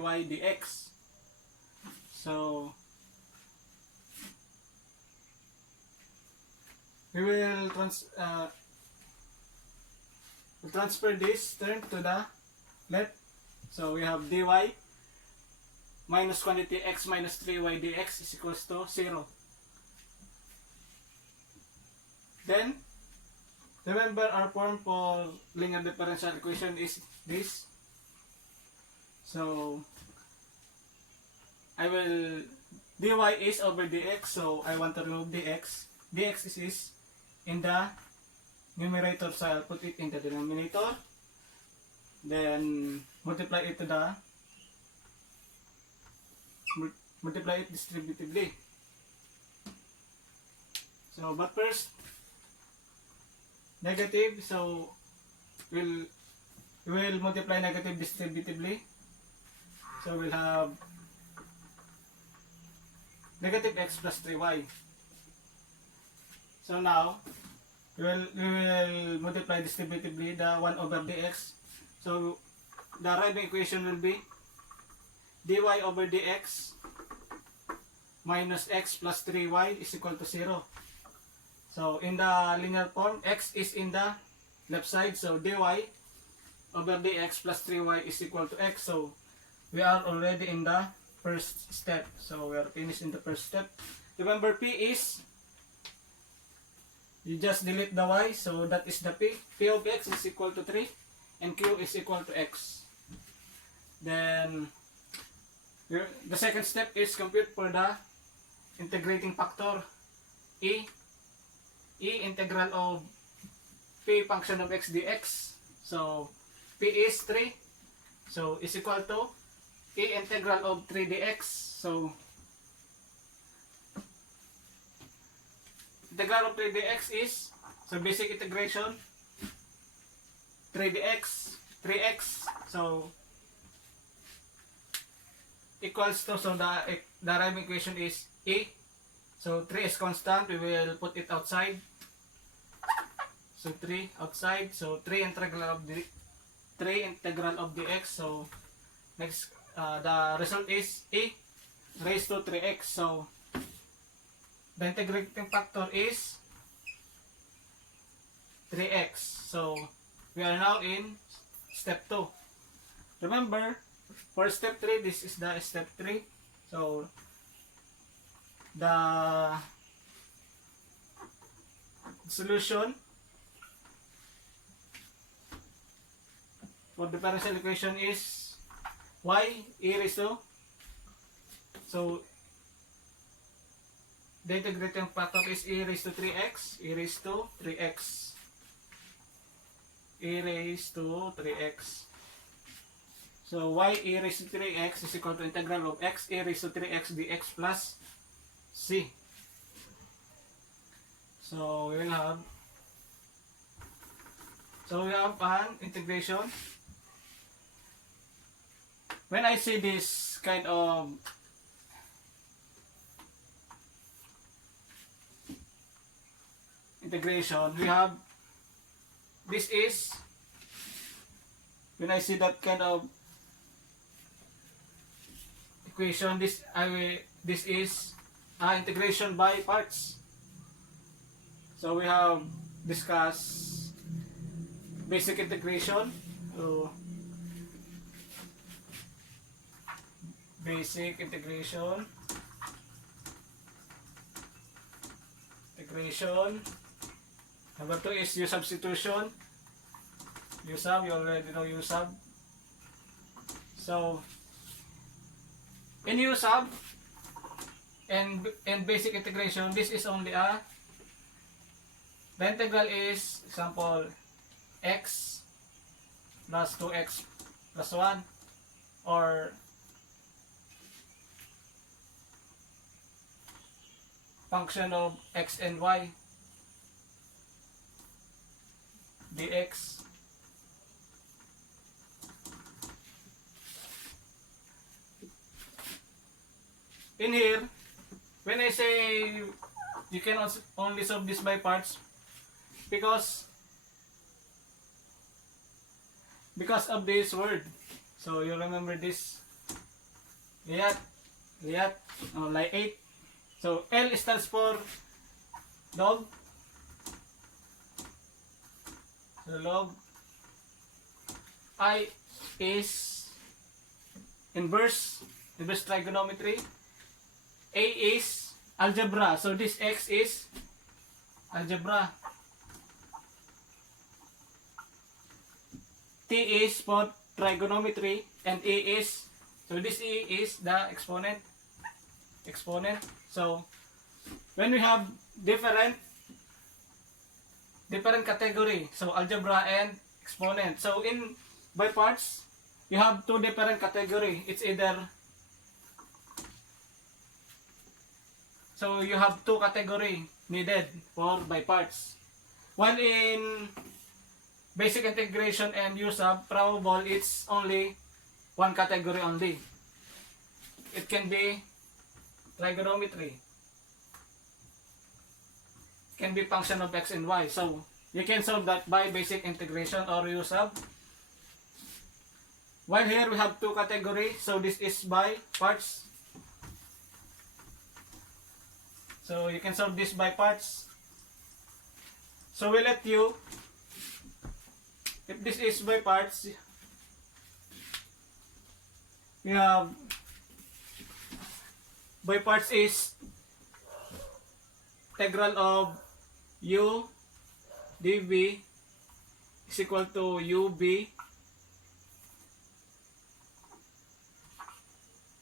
y dx. So we will transfer this term to the left. So we have dy minus quantity x minus 3y dx is equals to 0. Then remember our form for linear differential equation is this. So I will dy is over dx, so I want to remove dx. Dx is in the numerator, so I'll put it in the denominator. Then multiply it distributively. So but first negative, so we will multiply negative distributively. So we'll have negative x plus 3y. So now we will multiply distributively the 1 over dx. So the arriving equation will be dy over dx minus x plus 3y is equal to 0. So in the linear form, x is in the left side, so dy over dx plus 3y is equal to x. So we are already in the first step. So we are finished in the first step. Remember, p is, you just delete the y, so that is the p. P of x is equal to 3 and q is equal to x. Then the second step is compute for the integrating factor e integral of p function of x dx. So p is 3, so is equal to e integral of 3 dx. So integral of 3 dx is, so basic integration 3 dx 3x, so equals to, so the arriving equation is e. So 3 is constant, we will put it outside. So 3 outside, so 3 integral of dx. So next, the result is e raised to 3x. So the integrating factor is 3x. So we are now in step 2. Remember, for step 3, this is the step 3. So the solution for the differential equation is y e raised to, so the integrating factor is e raised to 3x, e raised to 3x, e raised to 3x. So y e raised to 3x is equal to integral of x e raised to 3x dx plus c. So we will have, an integration. When I see this kind of integration, we have, this is, when I see that kind of equation, this is integration by parts. So we have discussed basic integration. So basic integration. Number 2 is U substitution. U sub, you already know U sub. So in U sub and basic integration, this is only the integral is, example, x plus 2x plus 1, or function of x and y dx. In here, when I say you can also only solve this by parts, because of this word. So you remember this Liat. Liat. Like 8. So, L stands for log. So, log. I is inverse trigonometry. A is algebra. So, this X is algebra. T is for trigonometry, and E is, so this E is the exponent. So when we have different category, so algebra and exponent. So in by parts, you have two different category. It's either, so you have two category needed for by parts. While in basic integration and use of probable, it's only one category only. It can be trigonometry, can be function of x and y. So you can solve that by basic integration or use of. While here we have two categories, so this is by parts. So you can solve this by parts. So we let you, if this is by parts, we have by parts is integral of u dv is equal to ub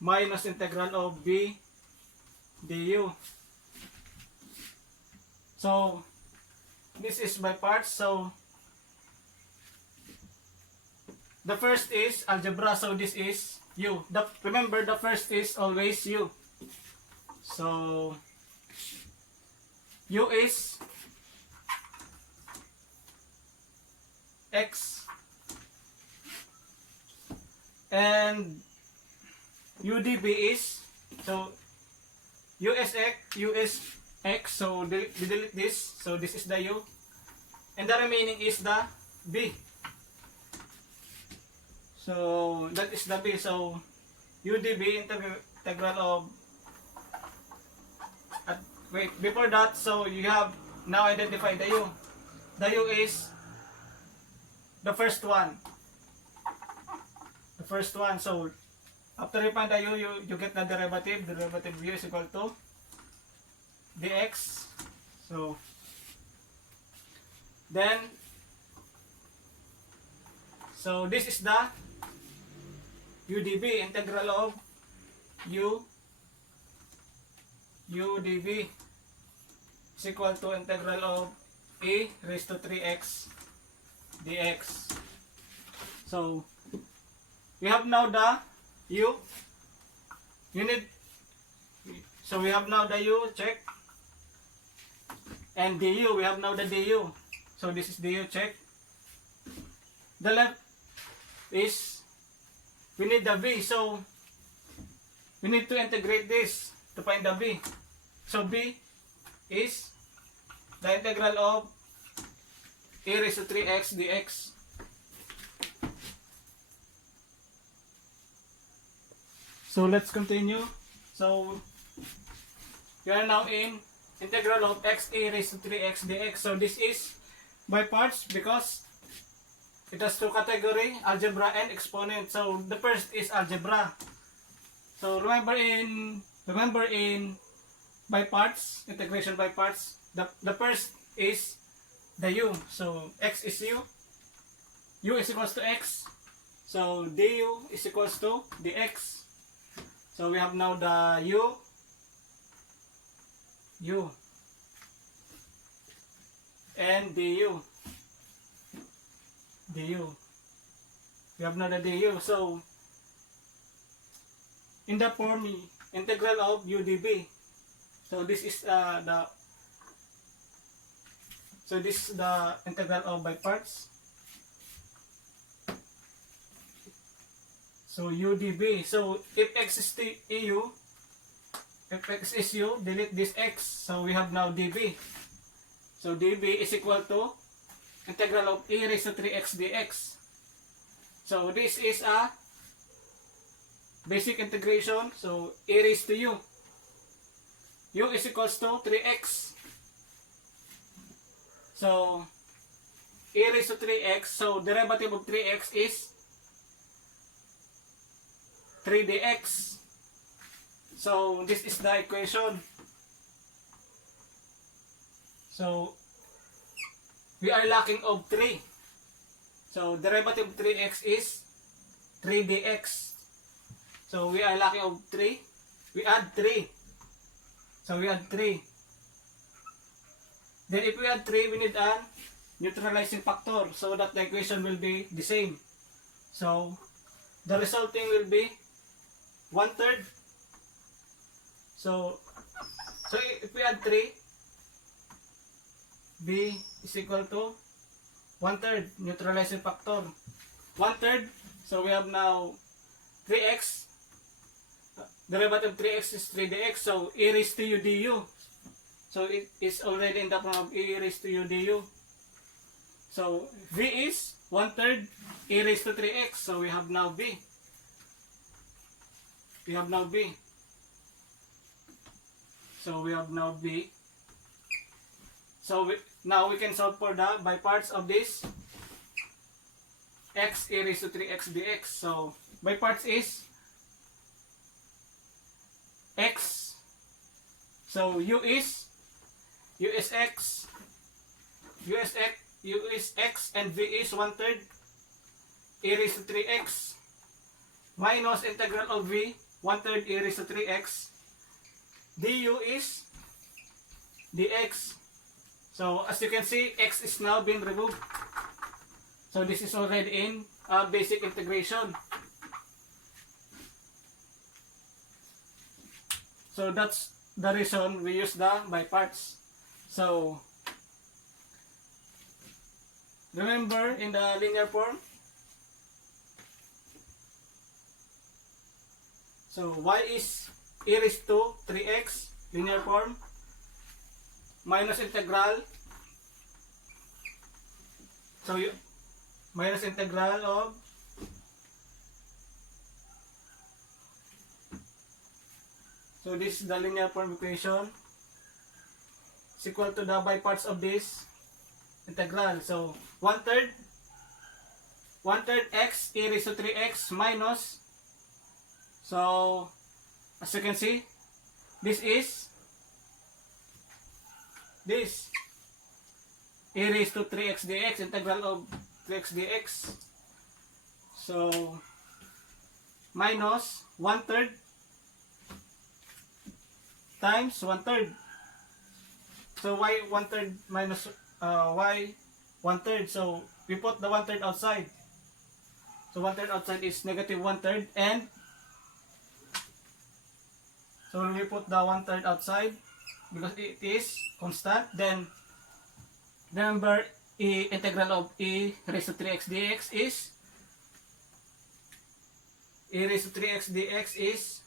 minus integral of b du. So this is by parts. So the first is algebra, so this is u. Remember, the first is always u. So u is x and udb is, so u is x, so delete this, so this is the u, and the remaining is the b. So that is the b. So udb integral of, wait, before that, so you have now identified the u. The u is the first one. So after you find the u, you get the derivative. Derivative u is equal to dx. So then, so this is the udb, integral of udv is equal to integral of a raised to 3x dx. So we have now the u. So we have now the u, check, and du, we have now the du. So this is du, check. The left is, we need the v, so we need to integrate this to find the b. So b is the integral of a raised to 3x dx. So let's continue. So we are now in integral of x a raised to 3x dx. So this is by parts because it has two category, algebra and exponent. So the first is algebra. So remember in by parts, integration by parts, the first is the u. So x is u is equals to x, so du is equals to dx. So we have now the u and du. We have now the du. So in the form integral of udb. So this is this is the integral of by parts. So udb. So if x is u, if x is u, delete this x. So we have now db. So db is equal to integral of e raised to 3x dx. So this is a basic integration. So a raised to u. U is equals to 3x. So a raised to 3x. So derivative of 3x is 3 dx. So this is the equation. So we are lacking of 3. So derivative of 3x is 3 dx. So we are lacking of 3. We add 3. So we add 3. Then if we add 3, we need a neutralizing factor so that the equation will be the same. So the resulting will be 1/3. So if we add 3, b is equal to 1/3, neutralizing factor 1/3. So we have now 3x. Derivative of 3x is 3 dx. So a raised to u du. So it is already in the form of a raised to u du. So v is 1/3 a raised to 3x. So we have now b. We have now b. So we have now b. So now we can solve for the by parts of this x a raised to 3x dx. So by parts is x. So u is x, and v is 1/3 a raised to 3x minus integral of v 1/3 a raised to 3x du is dx. So as you can see, x is now being removed. So this is already in basic integration. So that's the reason we use the by parts. So remember in the linear form, so y is e raised to 3x linear form minus integral, so minus integral of so this is the linear form equation is equal to the by parts of this integral. So 1/3 x e raised to 3x minus, so as you can see, this is this a raised to 3x dx, integral of 3x dx. So minus 1/3 times 1/3. So y 1/3 minus y 1/3. So we put the 1/3 outside. So 1/3 outside is negative 1/3, and so we put the 1/3 outside because it is constant. Then remember, integral of e raised to 3x dx is e raised to 3x dx is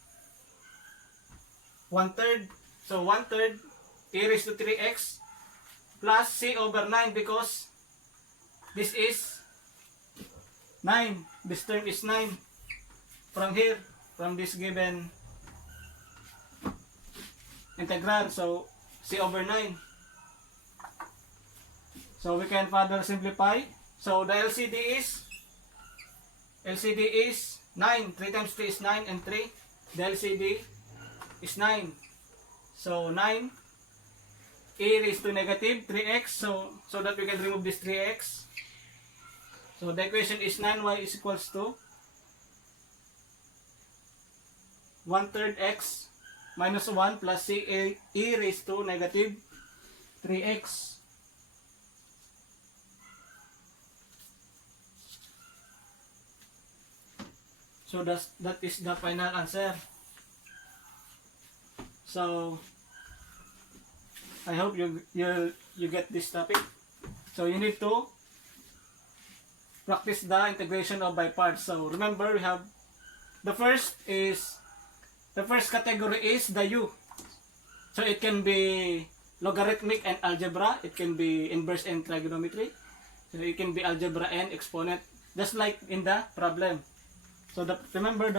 1/3. So 1/3 e raised to 3x plus c over 9, because this is 9. This term is 9 from here, from this given integral. So c over 9. So we can further simplify. So the LCD is 9. 3 times 3 is 9, and 3. The LCD is 9. So 9 e raised to negative 3x. So that we can remove this 3x. So the equation is 9y is equals to 1/3 x minus 1 plus c e raised to negative 3x. So that is the final answer. So I hope you get this topic. So you need to practice the integration of by parts. So remember, we have the first category is the u. So it can be logarithmic and algebra. It can be inverse and trigonometry. So it can be algebra and exponent, just like in the problem. So remember the